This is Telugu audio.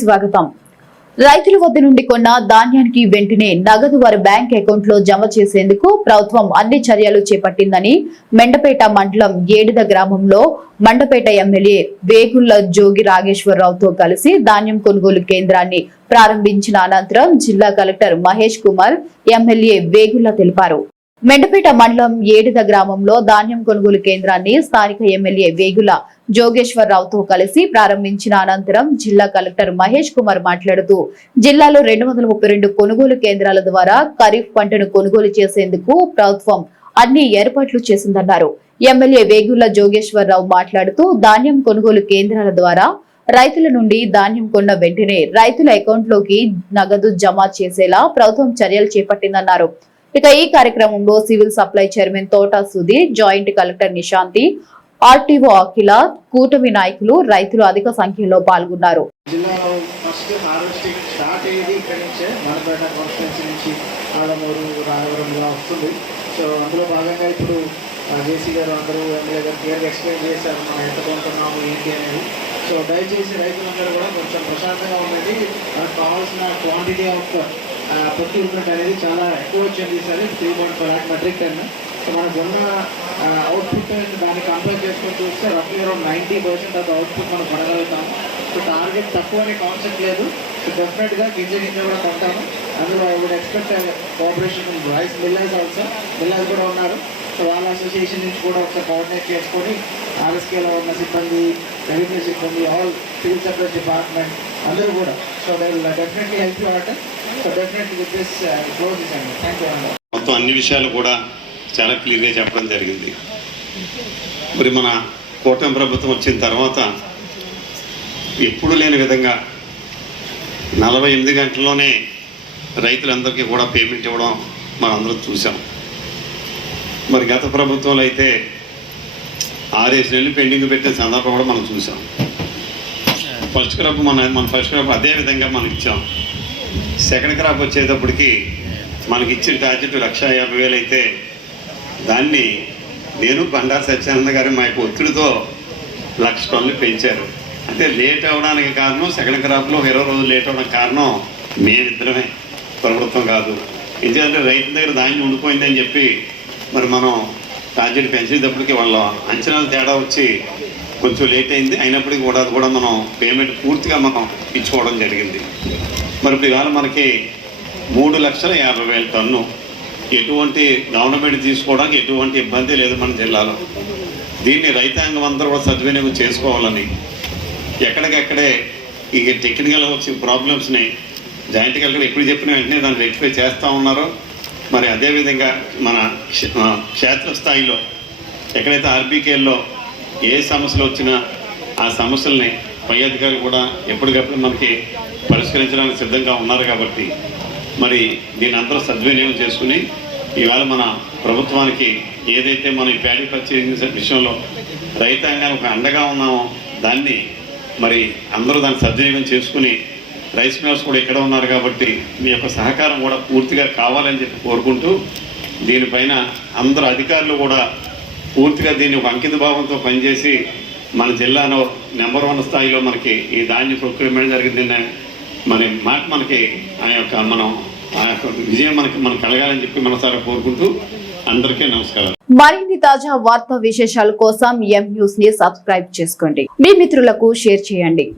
స్వాగతం. రైతుల వద్ద నుండి కొన్న ధాన్యానికి వెంటనే నగదు వారి బ్యాంక్ అకౌంట్లో జమ చేసేందుకు ప్రభుత్వం అన్ని చర్యలు చేపట్టిందని మెండపేట మండలం ఏడిద గ్రామంలో మండపేట ఎమ్మెల్యే వేగుళ్ళ జోగి రాగేశ్వరరావుతో కలిసి ధాన్యం కొనుగోలు కేంద్రాన్ని ప్రారంభించిన అనంతరం జిల్లా కలెక్టర్ మహేష్ కుమార్ ఎమ్మెల్యే వేగుళ్ళ తెలిపారు. మెండపేట మండలం ఏడిద గ్రామంలో ధాన్యం కొనుగోలు కేంద్రాన్ని స్థానిక ఎమ్మెల్యే వేగుల జోగేశ్వరరావుతో కలిసి ప్రారంభించిన అనంతరం జిల్లా కలెక్టర్ మహేష్ కుమార్ మాట్లాడుతూ జిల్లాలో రెండు వందల ముప్పై రెండు కొనుగోలు కేంద్రాల ద్వారా ఖరీఫ్ పంటను కొనుగోలు చేసేందుకు ప్రభుత్వం అన్ని ఏర్పాట్లు చేసిందన్నారు. ఎమ్మెల్యే వేగుల జోగేశ్వరరావు మాట్లాడుతూ ధాన్యం కొనుగోలు కేంద్రాల ద్వారా రైతుల నుండి ధాన్యం కొన్న వెంటనే రైతుల అకౌంట్లోకి నగదు జమ చేసేలా ప్రభుత్వం చర్యలు చేపట్టిందన్నారు. ఇక ఈ కార్యక్రమంలో civil supply chairman Thota Sudheer joint collector Nishanthi RTO Akhila కూటమి నాయకులు రైతులు అధిక సంఖ్యలో పాల్గొన్నారు. సో అందులో భాగంగా ఇప్పుడు జేసీ గారు అందరూ ఎమ్మెల్యే గారు క్లియర్గా ఎక్స్ప్లెయిన్ చేశారు మనం ఎంత కొంటున్నాము ఏంటి అనేది. సో దయచేసి రైతులందరూ కూడా కొంచెం ప్రశాంతంగా ఉండండి. మనకు కావాల్సిన క్వాంటిటీ ఆఫ్ ప్రొక్యూర్మెంట్ అనేది చాలా ఎక్కువ వచ్చింది సరే three point five lakh metric ton so మనకు ఉన్న అవుట్పుట్ దాన్ని కంపేర్ చేసుకొని చూస్తే రఫ్లీ around ninety percent of output మనం కొనగలుగుతాము సో టార్గెట్ తక్కువ అనే కాన్సెప్ట్ లేదు సో డెఫినెట్గా గింజ గింజ కూడా కొంటాము. అందులో I would expect cooperation rice millers also millers కూడా ఉన్నారు. సో వాళ్ళ అసోసియేషన్ నుంచి కూడా ఒకసారి కోఆర్డినేట్ చేసుకొని ఆర్ఎస్కేలో ఉన్న సిబ్బంది రెవెన్యూ సిబ్బంది ఆల్ సివిల్ సప్లైస్ డిపార్ట్మెంట్ అందరూ కూడా. So they definitely help you మొత్తం అన్ని విషయాలు కూడా చాలా క్లియర్గా చెప్పడం జరిగింది. మరి మన కూటమి ప్రభుత్వం వచ్చిన తర్వాత ఎప్పుడు లేని విధంగా నలభై ఎనిమిది గంటల్లోనే రైతులందరికీ కూడా పేమెంట్ ఇవ్వడం మనం చూసాం మరి గత ప్రభుత్వంలో అయితే ఆరేసి నెలలు పెండింగ్ పెట్టిన సందర్భం కూడా మనం చూసాం ఫస్ట్ క్రాప్ మన మన ఫస్ట్ క్రాప్ అదే విధంగా మనం ఇచ్చాం. సెకండ్ క్రాప్ వచ్చేటప్పటికి మనకి ఇచ్చిన టార్గెట్ లక్ష యాభై వేలు అయితే దాన్ని నేను బండారు సత్యానంద గారి మా యొక్క ఒత్తిడితో లక్ష టన్నులు పెంచారు. అంటే లేట్ అవ్వడానికి కారణం సెకండ్ క్రాప్లో ఇరవై రోజులు లేట్ అవ్వడానికి కారణం మేమిద్దరమే ప్రభుత్వం కాదు. ఎందుకంటే రైతు దగ్గర ధాన్యం ఉండిపోయిందని చెప్పి మరి మనం టార్గెట్ పెంచేటప్పటికి వాళ్ళ అంచనాలు తేడా వచ్చి కొంచెం లేట్ అయింది. అయినప్పటికీ కూడా అది కూడా మనం పేమెంట్ పూర్తిగా మనం ఇచ్చుకోవడం జరిగింది. మరి ఇప్పుడు ఇవాళ మనకి మూడు లక్షల యాభై వేల టన్ను ఎటువంటి గవర్నమెంట్ తీసుకోవడానికి ఎటువంటి ఇబ్బంది లేదు మన జిల్లాలో. దీన్ని రైతాంగం అందరూ కూడా సద్వినియోగం చేసుకోవాలని ఎక్కడికెక్కడే ఈ టెక్నికల్ వచ్చే ప్రాబ్లమ్స్ని జాయింట్ కలెక్టర్ ఎప్పుడు చెప్పిన వెంటనే దాన్ని రెక్టిఫై చేస్తూ ఉన్నారు. మరి అదేవిధంగా మన క్షేత్రస్థాయిలో ఎక్కడైతే ఆర్బీకేల్లో ఏ సమస్యలు వచ్చినా ఆ సమస్యల్ని పై అధికారులు కూడా ఎప్పటికప్పుడు మనకి పరిష్కరించడానికి సిద్ధంగా ఉన్నారు కాబట్టి మరి దీని అందరూ సద్వినియోగం చేసుకుని ఇవాళ మన ప్రభుత్వానికి ఏదైతే మనం ఈ ప్యాడీ పర్చేసింగ్ విషయంలో రైతాంగానికి ఒక అండగా ఉన్నామో దాన్ని మరి అందరూ దాన్ని సద్వినియోగం చేసుకుని రైస్ మిల్లర్స్ కూడా ఇక్కడ ఉన్నారు కాబట్టి మీ యొక్క సహకారం కూడా పూర్తిగా కావాలని చెప్పి కోరుకుంటూ దీనిపైన అందరు అధికారులు కూడా పూర్తిగా దీన్ని ఒక అంకిత భావంతో పనిచేసి మన జిల్లాలో నెంబర్ వన్ స్థాయిలో మనకి ఈ ధాన్య ప్రొక్యూర్మెంట్ జరిగిందనే మన మాట మనకి ఆ యొక్క మనం ఆ యొక్క విజయం మనకి మనం కలగాలని చెప్పి మనసారా కోరుకుంటూ అందరికీ నమస్కారం. మరిన్ని తాజా వార్తా విశేషాల కోసం ఎం న్యూస్ని సబ్స్క్రైబ్ చేసుకోండి. మీ మిత్రులకు షేర్ చేయండి.